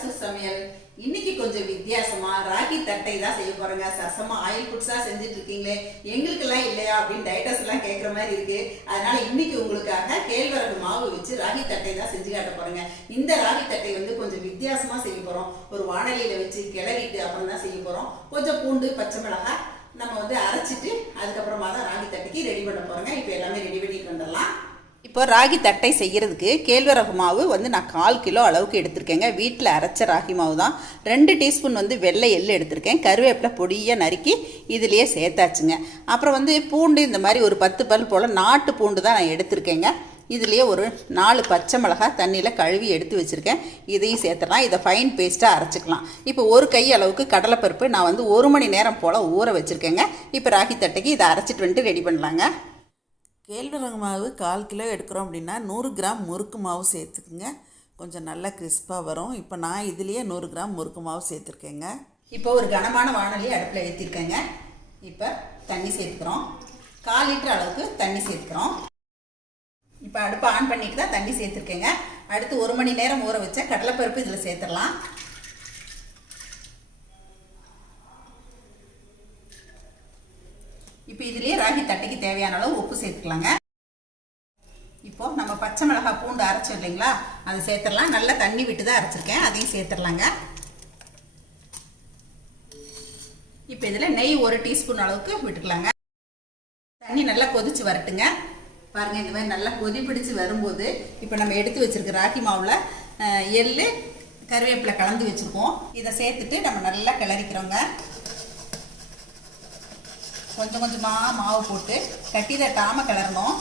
சரசு சமையல். இன்னைக்கு கொஞ்சம் வித்தியாசமா ராகி தட்டை தான் செய்ய போறேங்க. சசமா ஆயில் ஃபுட்ஸா செஞ்சுட்டு இருக்கீங்களே எங்களுக்கெல்லாம் இல்லையா அப்படின்னு டைட்டர்ஸ் எல்லாம் கேட்குற மாதிரி இருக்கு. அதனால இன்னைக்கு உங்களுக்காக கேழ்வரகு மாவு வச்சு ராகி தட்டை தான் செஞ்சு காட்ட போறேங்க. இந்த ராகி தட்டை வந்து கொஞ்சம் வித்தியாசமா செய்ய போறோம். ஒரு வானலியில வச்சு கிளறிட்டு அப்புறம் தான் செய்ய போறோம். கொஞ்சம் பூண்டு பச்சை மிளகாய் நம்ம வந்து அரைச்சிட்டு அதுக்கப்புறமா தான் ராகி தட்டைக்கு ரெடி பண்ண போறோங்க. இப்போ எல்லாமே ரெடி பண்ணிட்டு வந்துடலாம். இப்போ ராகி தட்டை செய்கிறதுக்கு கேழ்வரகு மாவு வந்து நான் கால் கிலோ அளவுக்கு எடுத்திருக்கேங்க. வீட்டில் அரைச்ச ராகி மாவு தான். ரெண்டு டீஸ்பூன் வந்து வெள்ளை எள்ளு எடுத்திருக்கேன். கருவேப்பிலை பொடியாக நறுக்கி இதுலேயே சேர்த்தாச்சுங்க. அப்புறம் வந்து பூண்டு இந்த மாதிரி ஒரு பத்து பல் போல் நாட்டு பூண்டு தான் நான் எடுத்திருக்கேங்க. இதுலேயே ஒரு நாலு பச்சை மிளகாய் தண்ணியில் கழுவி எடுத்து வச்சுருக்கேன். இதையும் சேர்த்துடலாம். இதை ஃபைன் பேஸ்ட்டாக அரைச்சிக்கலாம். இப்போ ஒரு கை அளவுக்கு கடலைப்பருப்பு நான் வந்து ஒரு மணி நேரம் போல் ஊற வச்சுருக்கேங்க. இப்போ ராகி தட்டைக்கு இதை அரைச்சிட்டு வந்துட்டு ரெடி பண்ணலாங்க. கேழ்வரகு மாவு கால் கிலோ எடுக்கிறோம் அப்படின்னா நூறு கிராம் முறுக்கு மாவு சேர்த்துக்குங்க. கொஞ்சம் நல்லா கிறிஸ்பாக வரும். இப்போ நான் இதுலேயே நூறு கிராம் முறுக்கு மாவு சேர்த்துருக்கேங்க. இப்போ ஒரு கனமான வானொலியை அடுப்பில் ஏற்றிருக்கேங்க இப்போ தண்ணி சேர்த்துக்கிறோம். கால் லிட்டர் அளவுக்கு தண்ணி சேர்த்துக்கிறோம். இப்போ அடுப்பை ஆன் பண்ணிட்டு தான் தண்ணி சேர்த்துருக்கேங்க. அடுத்து ஒரு மணி நேரம் ஊற வச்ச கடலைப்பருப்பு இதில் சேர்த்துடலாம். இப்போ இதுலேயே ராகி தட்டைக்கு தேவையான அளவு உப்பு சேர்த்துக்கலாங்க. இப்போ நம்ம பச்சை மிளகாய் பூண்டு அரைச்சோம் இல்லைங்களா? அதை சேர்த்துடலாம். நல்லா தண்ணி விட்டு தான் அரைச்சிருக்கேன். அதையும் சேர்த்துடலாங்க. இப்போ இதில் நெய் ஒரு டீஸ்பூன் அளவுக்கு விட்டுக்கலாங்க. தண்ணி நல்லா கொதிச்சு வரட்டுங்க. பாருங்க இந்த மாதிரி நல்லா கொதி பிடிச்சு வரும்போது இப்போ நம்ம எடுத்து வச்சிருக்க ராகி மாவில் எள் எள்ளு கருவேப்பிலை கலந்து வச்சுருக்கோம். இதை சேர்த்துட்டு நம்ம நல்லா கிளறிக்கிறோங்க. கொஞ்சம் கொஞ்சமாக மாவு போட்டு கட்டி தட்டாமல் கிளறணும்.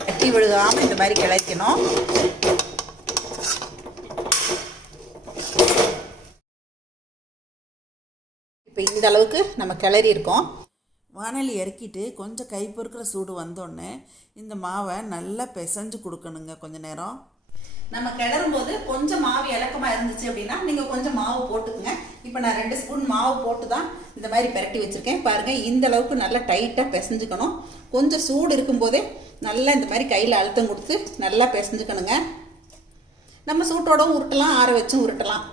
கட்டி விழுகாமல் இந்த மாதிரி கிளறிக்கணும் இப்போ இந்த அளவுக்கு நம்ம கிளறி இருக்கோம் வானலி இறக்கிட்டு கொஞ்சம் கை பொறுக்கிற சூடு வந்தோடனே இந்த மாவை நல்லா பிசைஞ்சு கொடுக்கணுங்க கொஞ்ச நேரம். நம்ம கிளறும் போது கொஞ்சம் மாவு இலக்கமாக இருந்துச்சு அப்படின்னா நீங்கள் கொஞ்சம் மாவு போட்டுக்குங்க. இப்போ நான் ரெண்டு ஸ்பூன் மாவு போட்டு தான் இந்த மாதிரி பிரட்டி வச்சுருக்கேன். பாருங்க இந்த அளவுக்கு நல்லா டைட்டாக பிசைஞ்சுக்கணும். கொஞ்சம் சூடு இருக்கும்போதே நல்லா இந்த மாதிரி கையில் அழுத்தம் கொடுத்து நல்லா பிசைஞ்சுக்கணுங்க. நம்ம சூட்டோடவும் உருட்டலாம் ஆற வச்சும் உருட்டலாம்.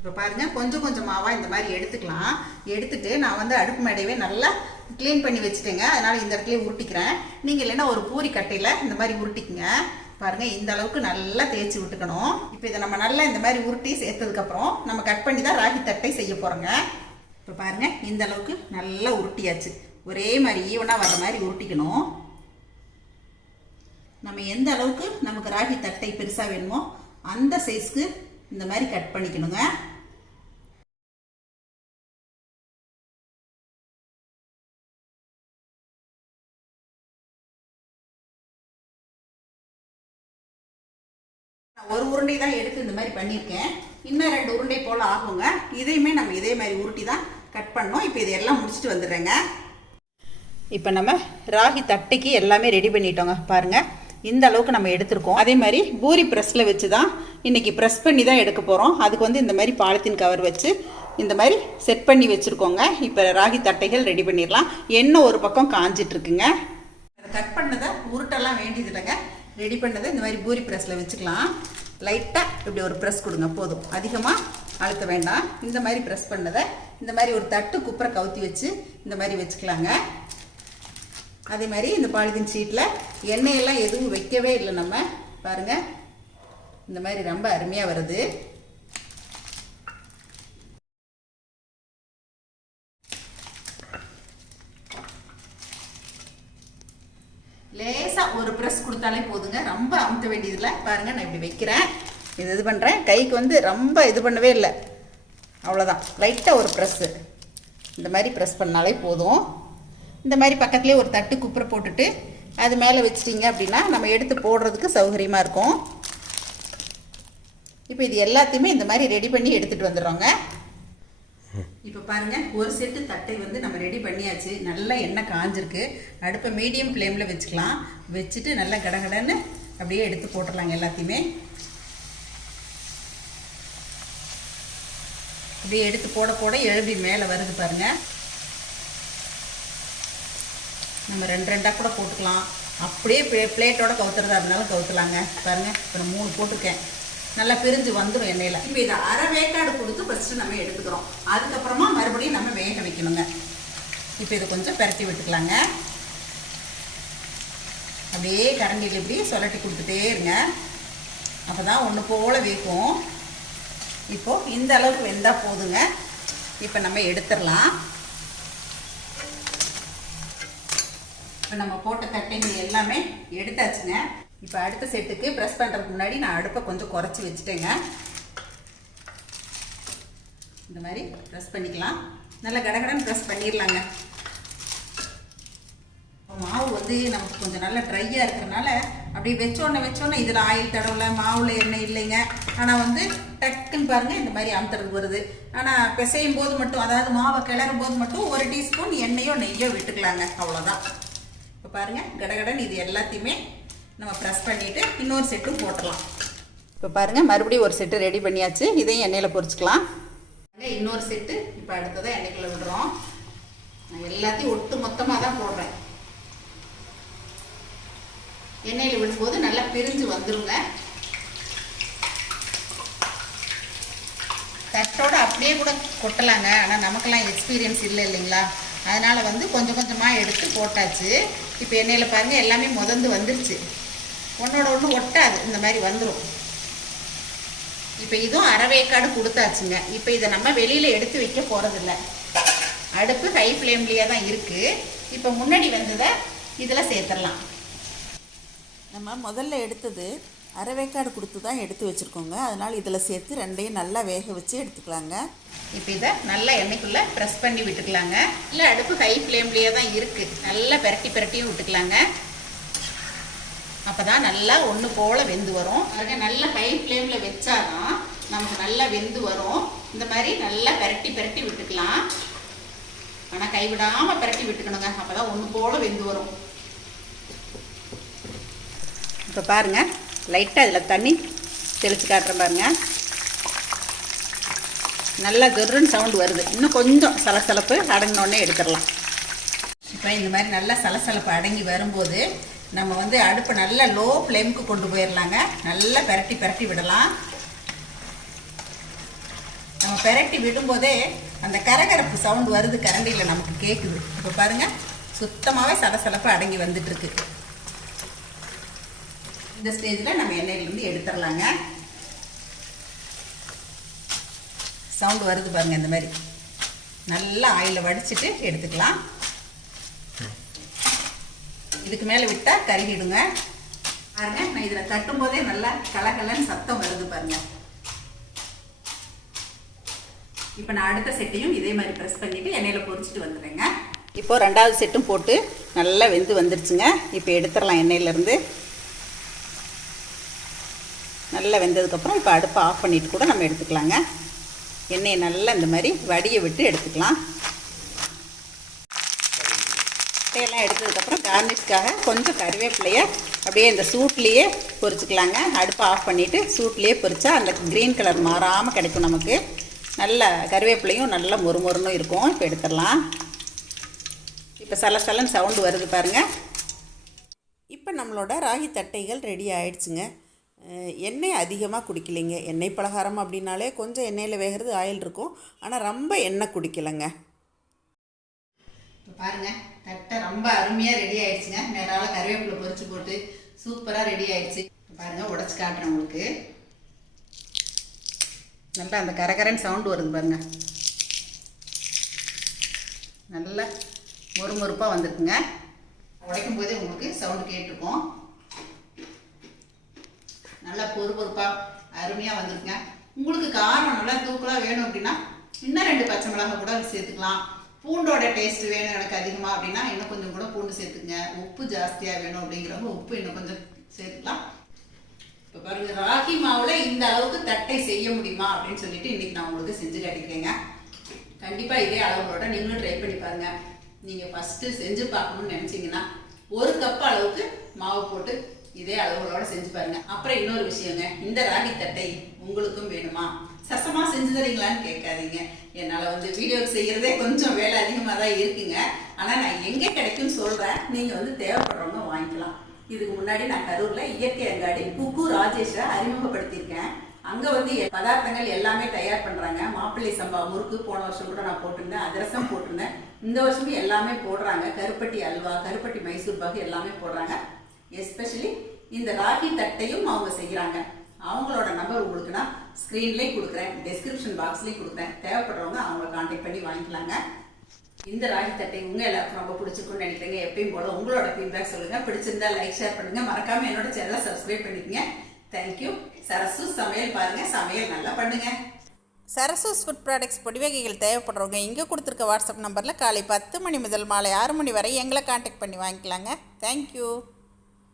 இப்போ பாருங்க கொஞ்சம் கொஞ்சம் இந்த மாதிரி எடுத்துக்கலாம். எடுத்துட்டு நான் வந்து அடுப்பு மேடையவே நல்லா க்ளீன் பண்ணி வச்சுட்டேங்க. அதனால இந்த இடத்துலயே உருட்டிக்கிறேன். நீங்கள் இல்லைன்னா ஒரு பூரி கட்டையில் இந்த மாதிரி உருட்டிக்குங்க. பாருங்க இந்த அளவுக்கு நல்லா தேய்ச்சி விட்டுக்கணும். இப்போ இதை நம்ம நல்லா இந்த மாதிரி உருட்டி சேர்த்ததுக்கப்புறம் நம்ம கட் பண்ணி தான் ராகி தட்டை செய்ய போகிறோங்க இப்போ பாருங்க இந்த அளவுக்கு நல்லா உருட்டியாச்சு. ஒரே மாதிரி ஈவனாக வர மாதிரி உருட்டிக்கணும். நம்ம எந்த அளவுக்கு நமக்கு ராகி தட்டை பெருசாக வேணுமோ அந்த சைஸ்க்கு இந்த மாதிரி கட் பண்ணிக்கணுங்க. ஒரு உருண்டை தான் எடுத்து இந்த மாதிரி பண்ணியிருக்கேன். இன்னும் ரெண்டு உருண்டை போல் ஆகுங்க. இதையுமே நம்ம இதே மாதிரி உருட்டி தான் கட் பண்ணோம். இப்போ இதையெல்லாம் முடிச்சுட்டு வந்துடுறேங்க. இப்போ நம்ம ராகி தட்டைக்கு எல்லாமே ரெடி பண்ணிட்டோங்க. பாருங்கள் இந்த அளவுக்கு நம்ம எடுத்திருக்கோம். அதே மாதிரி பூரி ப்ரெஸ்ஸில் வச்சு தான் இன்றைக்கி ப்ரெஸ் பண்ணி தான் எடுக்க போகிறோம் அதுக்கு வந்து இந்த மாதிரி பாலித்தீன் கவர் வச்சு இந்த மாதிரி செட் பண்ணி வச்சுருக்கோங்க. இப்போ ராகி தட்டைகள் ரெடி பண்ணிடலாம். எண்ணெய் ஒரு பக்கம் காஞ்சிட்ருக்குங்க. கட் பண்ணதை உருட்டெல்லாம் வேண்டியதில்லைங்க. ரெடி பண்ணதை இந்த மாதிரி பூரி ப்ரெஸ்ஸில் வச்சுக்கலாம். லைட்டாக இப்படி ஒரு ப்ரெஸ் கொடுங்க போதும். அதிகமாக அழுத்த வேண்டாம். இந்த மாதிரி ப்ரெஸ் பண்ணதை இந்த மாதிரி ஒரு தட்டு குப்பரை கவுத்தி வச்சு இந்த மாதிரி வச்சுக்கலாங்க. அதே மாதிரி இந்த பாலிதீன் ஷீட்டில் எண்ணெயெல்லாம் எதுவும் வைக்கவே இல்லை நம்ம. பாருங்க. இந்த மாதிரி ரொம்ப அருமையாக வருது. லேசாக ஒரு ப்ரெஸ் கொடுத்தாலே போதும். ரொம்ப அமுத்த வேண்டியதில்லை. பாருங்கள் நான் இப்படி வைக்கிறேன். இது இது பண்ணுறேன் கைக்கு வந்து ரொம்ப இது பண்ணவே இல்லை. அவ்வளோதான் லைட்டாக ஒரு ப்ரெஸ்ஸு இந்த மாதிரி ப்ரெஸ் பண்ணாலே போதும். இந்த மாதிரி பக்கத்துலேயே ஒரு தட்டு குப்புற போட்டுட்டு அது மேலே வச்சிட்டிங்க அப்படின்னா நம்ம எடுத்து போடுறதுக்கு சௌகரியமாக இருக்கும். இப்போ இது எல்லாத்தையுமே இந்த மாதிரி ரெடி பண்ணி எடுத்துகிட்டு வந்துடுறோங்க. இப்போ பாருங்க ஒரு செட்டு தட்டை வந்து நம்ம ரெடி பண்ணியாச்சு. நல்லா எண்ணெய் காஞ்சிருக்கு. அடுப்பை மீடியம் ஃப்ளேமில் வச்சுக்கலாம். வச்சுட்டு நல்லா கடகடன்னு அப்படியே எடுத்து போட்டுடலாங்க எல்லாத்தையுமே. அப்படியே எடுத்து போட போட எழுதி மேலே வருது பாருங்கள் நம்ம ரெண்டு ரெண்டாக கூட போட்டுக்கலாம். அப்படியே ப்ளே பிளேட்டோட கவுத்துறதா இருந்தாலும் கவுத்துலாங்க. பாருங்கள் இப்போ நான் மூணு போட்டிருக்கேன். நல்லா பிரிஞ்சு வந்துடும் எண்ணெயில். இப்போ இதை அரை வேக்காடு கொடுத்து ஃபஸ்ட்டு நம்ம எடுத்துக்கிறோம். அதுக்கப்புறமா மறுபடியும் நம்ம வேக வைக்கணுங்க. இப்போ இதை கொஞ்சம் பரட்டி விட்டுக்கலாங்க. அப்படியே கரண்டியில் இப்படி சொலட்டி கொடுத்துட்டே இருங்க. அப்போ தான் ஒன்று போல் வேகும். இப்போது இந்த அளவுக்கு வெந்தால் போதுங்க. இப்போ நம்ம எடுத்துடலாம். இப்போ நம்ம போட்ட தட்டைங்க எல்லாமே எடுத்தாச்சுங்க. இப்போ அடுத்த செட்டுக்கு ப்ரெஸ் பண்ணுறதுக்கு முன்னாடி நான் அடுப்பை கொஞ்சம் குறைச்சி வச்சுட்டேங்க. இந்த மாதிரி ப்ரெஸ் பண்ணிக்கலாம். நல்லா கடகடன்னு ப்ரெஸ் பண்ணிடலாங்க. வந்து நமக்கு கொஞ்சம் நல்லா ட்ரையாக இருக்கிறனால அப்படி வச்சோன்னே வச்சோன்னே இதில் ஆயில் தடவல மாவில் எண்ணெய் இல்லைங்க. ஆனால் வந்து டக்குன்னு பாருங்கள் இந்த மாதிரி அமுத்துறது வருது. ஆனால் பிசையும் போது மட்டும் அதாவது மாவை கிளறும் போது மட்டும் ஒரு டீஸ்பூன் எண்ணெயோ நெய்யோ விட்டுக்கலாங்க. அவ்வளோதான் இப்போ பாருங்கள் கடகடன் இது எல்லாத்தையுமே நம்ம ப்ரெஸ் பண்ணிவிட்டு இன்னொரு செட்டும் போட்டுடலாம். இப்போ பாருங்கள் மறுபடியும் ஒரு செட்டு ரெடி பண்ணியாச்சு. இதையும் எண்ணெயில் பொரிச்சிக்கலாம். இன்னொரு செட்டு இப்போ அடுத்ததான் எண்ணெய்க்குள்ளே விடுறோம். நான் எல்லாத்தையும் ஒட்டு மொத்தமாக தான் போடுறேன். எண்ணெயில் விடும்போது நல்லா பிரிஞ்சு வந்துருங்க. தட்டோட அப்படியே கூட கொட்டலாங்க. ஆனால் நமக்கெல்லாம் எக்ஸ்பீரியன்ஸ் இல்லை இல்லைங்களா? அதனால் வந்து கொஞ்சம் கொஞ்சமாக எடுத்து போட்டாச்சு. இப்போ எண்ணெயில் பாருங்கள் எல்லாமே முதந்து வந்துருச்சு. ஒன்றோட ஒன்று ஒட்டாது. இந்த மாதிரி வந்துடும் இப்போ இதுவும் அரைவேக்காடு கொடுத்தாச்சுங்க. இப்போ இதை நம்ம வெளியில் எடுத்து வைக்க போகிறதில்ல அடுப்பு ஹை ஃப்ளேம்லேயே தான் இருக்குது இப்போ முன்னாடி வந்ததை இதில் சேர்த்துடலாம். நம்ம முதல்ல எடுத்தது அரைவேக்காடு கொடுத்து தான் எடுத்து வச்சுருக்கோங்க. அதனால் இதில் சேர்த்து ரெண்டையும் நல்லா வேக வச்சு எடுத்துக்கலாங்க. இப்போ இதை நல்லா எண்ணெய்க்குள்ளே ப்ரெஸ் பண்ணி விட்டுக்கலாங்க. இல்லை அடுப்பு ஹை ஃப்ளேம்லேயே தான் இருக்குது நல்லா பெரட்டி பெரட்டியும் விட்டுக்கலாங்க. அப்போ தான் நல்லா ஒன்று போல் வெந்து வரும். அதுக்கு நல்லா ஹை ஃப்ளேமில் வச்சாதான் நமக்கு நல்லா வெந்து வரும். இந்த மாதிரி நல்லா பெரட்டி பெரட்டி விட்டுக்கலாம். ஆனால் கைவிடாமல் பெரட்டி விட்டுக்கணுங்க. அப்போ தான் ஒன்று போல் வெந்து வரும். இப்போ பாருங்கள் லைட்டாக இதில் தண்ணி தெளித்து காட்டுறேன் பாருங்கள் நல்லா கருன்னு சவுண்டு வருது. இன்னும் கொஞ்சம் சலசலப்பு அடங்கினோடனே எடுத்துடலாம். இப்போ இந்த மாதிரி நல்லா சலசலப்பு அடங்கி வரும்போது நம்ம வந்து அடுப்பை நல்லா லோ ஃப்ளேமுக்கு கொண்டு போயிடலாங்க நல்லா பெரட்டி பெரட்டி விடலாம். நம்ம பெரட்டி விடும்போதே அந்த கரகரப்பு சவுண்டு வருது கரண்டியில் நமக்கு கேட்குது இப்போ பாருங்கள் சுத்தமாகவே சலசலப்பு அடங்கி வந்துட்டுருக்கு இந்த ஸ்டேஜில் நம்ம எண்ணெயிலேருந்து எடுத்துடலாங்க. சவுண்டு வருது பாருங்க இந்த மாதிரி. நல்லா ஆயிலில் வடிச்சிட்டு எடுத்துக்கலாம். இதுக்கு மேலே விட்டால் கருகிடுங்க. பாருங்க நான் இதில் தட்டும் போதே நல்லா கலகலன்னு சத்தம் வருது பாருங்க. இப்போ நான் அடுத்த செட்டையும் இதே மாதிரி ப்ரெஸ் பண்ணிவிட்டு எண்ணெயில் பொரிச்சிட்டு வந்துடுறேங்க. இப்போ ரெண்டாவது செட்டும் போட்டு நல்லா வெந்து வந்துருச்சுங்க. இப்போ எடுத்துடலாம் எண்ணெயிலேருந்து நல்லா வெந்ததுக்கப்புறம் இப்போ அடுப்பை ஆஃப் பண்ணிட்டு கூட நம்ம எடுத்துக்கலாங்க. எண்ணெயை நல்லா இந்த மாதிரி வடியை விட்டு எடுத்துக்கலாம். முட்டையெல்லாம் எடுத்ததுக்கப்புறம் கார்னிஷ்க்காக கொஞ்சம் கருவேப்பிலையை அப்படியே இந்த சூட்லேயே பொரிச்சிக்கலாங்க. அடுப்பை ஆஃப் பண்ணிவிட்டு சூட்லேயே பொரித்தா அந்த க்ரீன் கலர் மாறாமல் கிடைக்கும் நமக்கு. நல்ல கருவேப்பிலையும் நல்ல மொறுமொறுன்னு இருக்கும். இப்போ எடுத்துடலாம். இப்போ சல சலன் சவுண்டு வருது பாருங்கள் இப்போ நம்மளோட ராகி தட்டைகள் ரெடி ஆயிடுச்சுங்க. எண்ணெய் அதிகமாக குடிக்கலைங்க. எண்ணெய் பலகாரம் அப்படின்னாலே கொஞ்சம் எண்ணெயில் வேகிறது ஆயில் இருக்கும். ஆனால் ரொம்ப எண்ணெய் குடிக்கலைங்க. இப்போ பாருங்க தட்டை ரொம்ப அருமையாக ரெடி ஆயிடுச்சுங்க. மேலால கருவேப்பிலை பொறிச்சு போட்டு சூப்பராக ரெடி ஆயிடுச்சு. இப்போ பாருங்க உடச்சி காட்டுறேன் உங்களுக்கு. நல்லா அந்த கரகரன்னு சவுண்டு வருது பாருங்க. நல்லா மொறுமொறுப்பாக வந்துருக்குங்க. உடைக்கும் போதே உங்களுக்கு சவுண்டு கேட்டிருக்கோம். நல்லா பொறு பொறுப்பாக அருமையாக வந்திருக்குங்க. உங்களுக்கு காரம் நல்லா தூக்கலாக வேணும் அப்படின்னா இன்னும் ரெண்டு பச்சை மிளகாய் கூட சேர்த்துக்கலாம். பூண்டோட டேஸ்ட் வேணும் எனக்கு அதிகமாக அப்படின்னா இன்னும் கொஞ்சம் கூட பூண்டு சேர்த்துக்குங்க. உப்பு ஜாஸ்தியாக வேணும் அப்படிங்கிறவங்க உப்பு இன்னும் கொஞ்சம் சேர்த்துக்கலாம். இப்போ பாருங்க ராகி மாவில் இந்த அளவுக்கு தட்டை செய்ய முடியுமா அப்படின்னு சொல்லிட்டு இன்னைக்கு நான் உங்களுக்கு செஞ்சு காட்டிக்கிறேங்க கண்டிப்பாக இதே அளவுகளோட நீங்களும் ட்ரை பண்ணி பாருங்க. நீங்கள் ஃபஸ்ட்டு செஞ்சு பார்க்கணும்னு நினச்சிங்கன்னா ஒரு கப் அளவுக்கு மாவு போட்டு இதே அளவுகளோட செஞ்சு பாருங்க. அப்புறம் இன்னொரு விஷயங்க இந்த ராகி தட்டை உங்களுக்கும் வேணுமா? சசமா செஞ்சு தரீங்களான்னு கேட்காதீங்க. என்னால் வந்து வீடியோ செய்யறதே கொஞ்சம் வேலை அதிகமாக தான் இருக்குங்க. ஆனா நான் எங்க கிடைக்கும்னு சொல்றேன். நீங்க வந்து தேவைப்படுறவங்க வாங்கிக்கலாம். இதுக்கு முன்னாடி நான் கரூர்ல இயற்கை அங்காடி குக்கு ராஜேஷை அறிமுகப்படுத்தியிருக்கேன். அங்க வந்து பதார்த்தங்கள் எல்லாமே தயார் பண்றாங்க. மாப்பிள்ளை சம்பா முறுக்கு போன வருஷம் கூட நான் போட்டிருந்தேன். அதிரசம் போட்டிருந்தேன். இந்த வருஷமும் எல்லாமே போடுறாங்க. கருப்பட்டி அல்வா கருப்பட்டி மைசூர் பாகு எல்லாமே போடுறாங்க. எஸ்பெஷலி இந்த ராகி தட்டையும் அவங்க செய்கிறாங்க. அவங்களோட நம்பர் உங்களுக்கு நான் ஸ்க்ரீன்லேயும் கொடுக்குறேன். டெஸ்கிரிப்ஷன் பாக்ஸ்லேயும் கொடுக்குறேன். தேவைப்படுறவங்க அவங்கள காண்டாக்ட் பண்ணி வாங்கிக்கலாங்க. இந்த ராகி தட்டை உங்கள் எல்லாருக்கும் ரொம்ப பிடிச்சிருக்கும்னு நினைக்கிறீங்க. எப்பயும் போல உங்களோட ஃபீட்பேக் சொல்லுங்கள் பிடிச்சிருந்தா லைக் ஷேர் பண்ணுங்கள் மறக்காமல் என்னோட சேனலை சப்ஸ்கிரைப் பண்ணிக்கங்க. தேங்க்யூ சரசு சமையல் பாருங்கள் சமையல் நல்லா பண்ணுங்கள் சரசூஸ் ஃபுட் ப்ராடக்ட்ஸ் பொடி வகைகள் தேவைப்படுறவங்க இங்கே கொடுத்துருக்க வாட்ஸ்அப் நம்பரில் காலை பத்து மணி முதல் மாலை ஆறு மணி வரை எங்களை காண்டாக்ட் பண்ணி வாங்கிக்கலாங்க. தேங்க்யூ